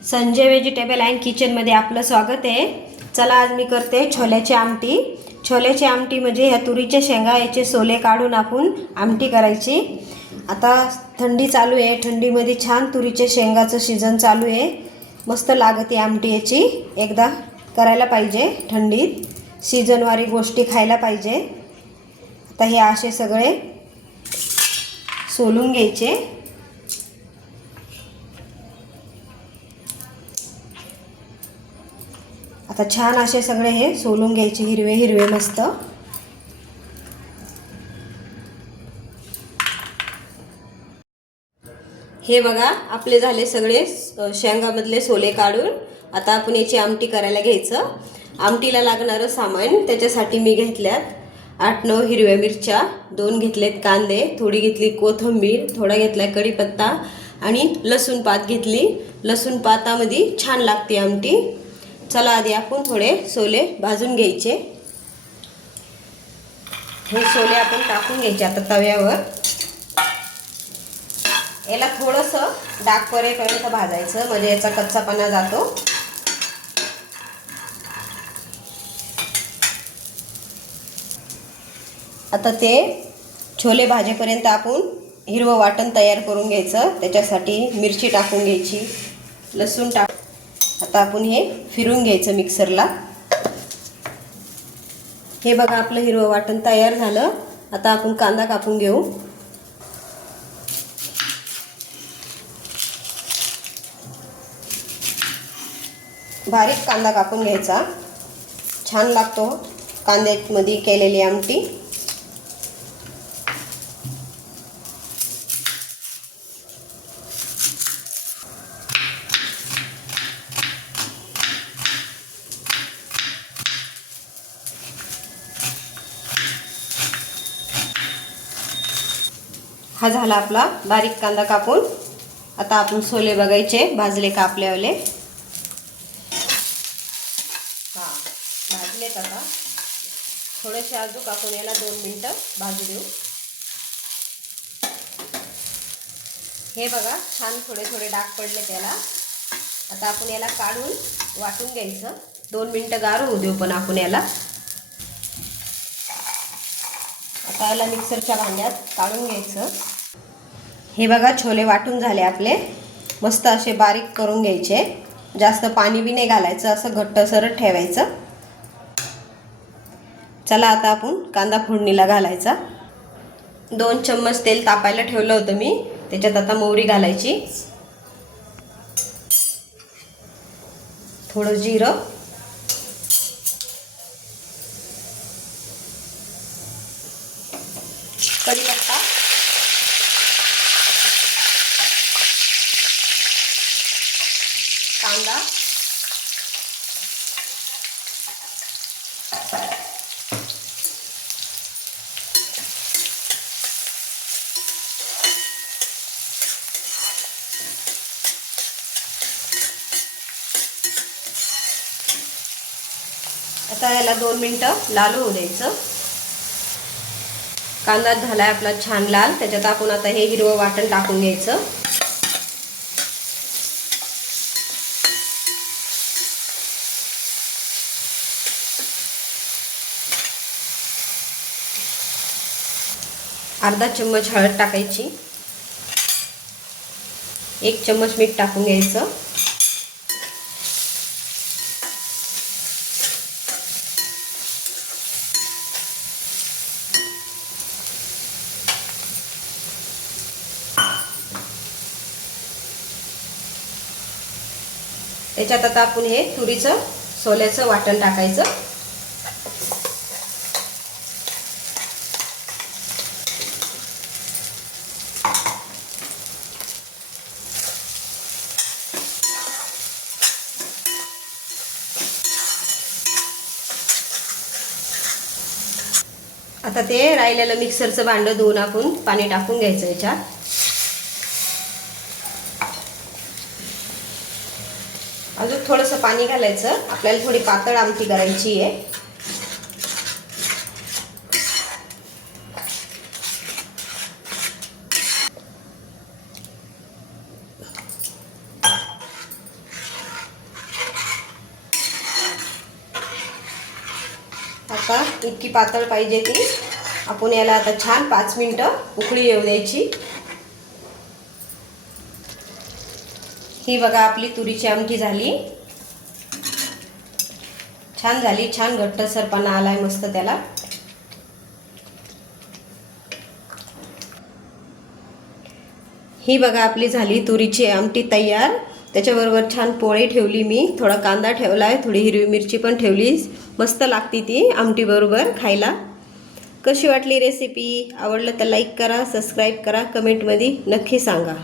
Sanjay vegetable and किचनमध्ये आपलं स्वागत आहे. चला आज मी करते छोल्याची आमटी. छोल्याची आमटी म्हणजे ह्या तुरीच्या शेंगा याचे सोले काढून आपण आमटी करायची. आता थंडी चालू आहे. थंडीमध्ये छान तुरीच्या शेंगाचं सीझन चालू आहे. मस्त लागते आमटी याची. एकदा करायला पाहिजे थंडीत. सीझनवारी गोष्टी खायला पाहिजे. आता हे असे सगळे सोलून घ्यायचे. आता छान असे सगळे हे सोलून घ्यायचे हिरवे हिरवे मस्त. हे बघा आपले झाले सगळे शेंगामधले सोले काढून. आता आपण याची आमटी करायला घ्यायचं. आमटीला लागणारं सामान त्याच्यासाठी मी घेतल्यात आठ नऊ हिरव्या मिरच्या दोन घेतलेत कांदे थोडी घेतली कोथिंबीर थोडा घेतला कढीपत्ता आणि लसूण पात घेतली. लसूण पातामध्ये छान लागते आमटी. चला आधी आपण थोडे सोले भाजून घ्यायचे. हे सोले आपण टाकून घ्यायचे आता तव्यावर. याला थोडंसं डाग परेपर्यंत भाजायचं म्हणजे याचा कच्चापणा जातो. आता ते छोले भाजेपर्यंत आपण हिरवं वाटण तयार करून घ्यायचं. त्याच्यासाठी मिरची टाकून घ्यायची लसूण टाक आता आपण हे फिरून घ्यायचं मिक्सरला. हे बघा आपलं हिरवं वाटण तयार झालं. आता आपण कांदा कापून घेऊ. बारीक कांदा कापून घ्यायचा. छान लागतो कांद्यामध्ये केलेली आमटी. हा झाला आपला बारीक कांदा कापून. आता आपण सोले बघायचे भाजले कापल्यावले हां हा भाजलेत आता. थोडेसे अजून आपण याला दोन मिनटं भाजू देऊ. हे बघा छान थोडे थोडे डाग पडले त्याला आता आपण याला काढून वाटून घ्यायचं. दोन मिनटं गार होऊ देऊ पण आपण याला. आता याला मिक्सरच्या भांड्यात काढून घ्यायचं. हे बघा छोले वाटून झाले आपले. मस्त असे बारीक करून घ्यायचे. जास्त पाणी बी नाही घालायचं असं घट्टसरच ठेवायचं. चला आता आपण कांदा फोडणीला घालायचा. दोन चम्मच तेल तापायला ठेवलं होतं मी. त्याच्यात आता मोहरी घालायची. थोडं जिरं कढीपत्ता कांदा. आता याला दोन मिनटं लाल होऊ द्यायचं. कांदा झालाय आपला छान लाल त्याच्यात आपण आता हे हिरवं वाटण टाकून घ्यायचं. अर्धा चम्मच हळद टाकायची. एक चम्मच मीठ टाकून घ्यायचं. त्याच्यात आता आपण हे तुरीचं सोल्याचं वाटण टाकायचं. आता ते राहिलेलं मिक्सरचं भांडं धुवून आपण पाणी टाकून घ्यायचं याच्यात. अजून थोडंसं पाणी घालायचं. आपल्याला थोडी पातळ आमटी करायची आहे. आता इतकी पातळ पाहिजे ती. आपण याला आता छान पाच मिनटं उकळी येऊ द्यायची. ही बघा आपली तुरीची आमटी झाली. छान झाली छान घट्टसरपणा आलाय मस्त त्याला. ही बघा आपली झाली तुरीची आमटी तयार. त्याच्याबरोबर छान पोळी ठेवली मी. थोडा कांदा ठेवला आहे थोडी हिरवी मिरची पण ठेवली मस्त लागते ती आमटीबरोबर खायला. कशी वाटली रेसिपी आवडलं तर लाईक करा सबस्क्राईब करा कमेंटमध्ये नक्की सांगा.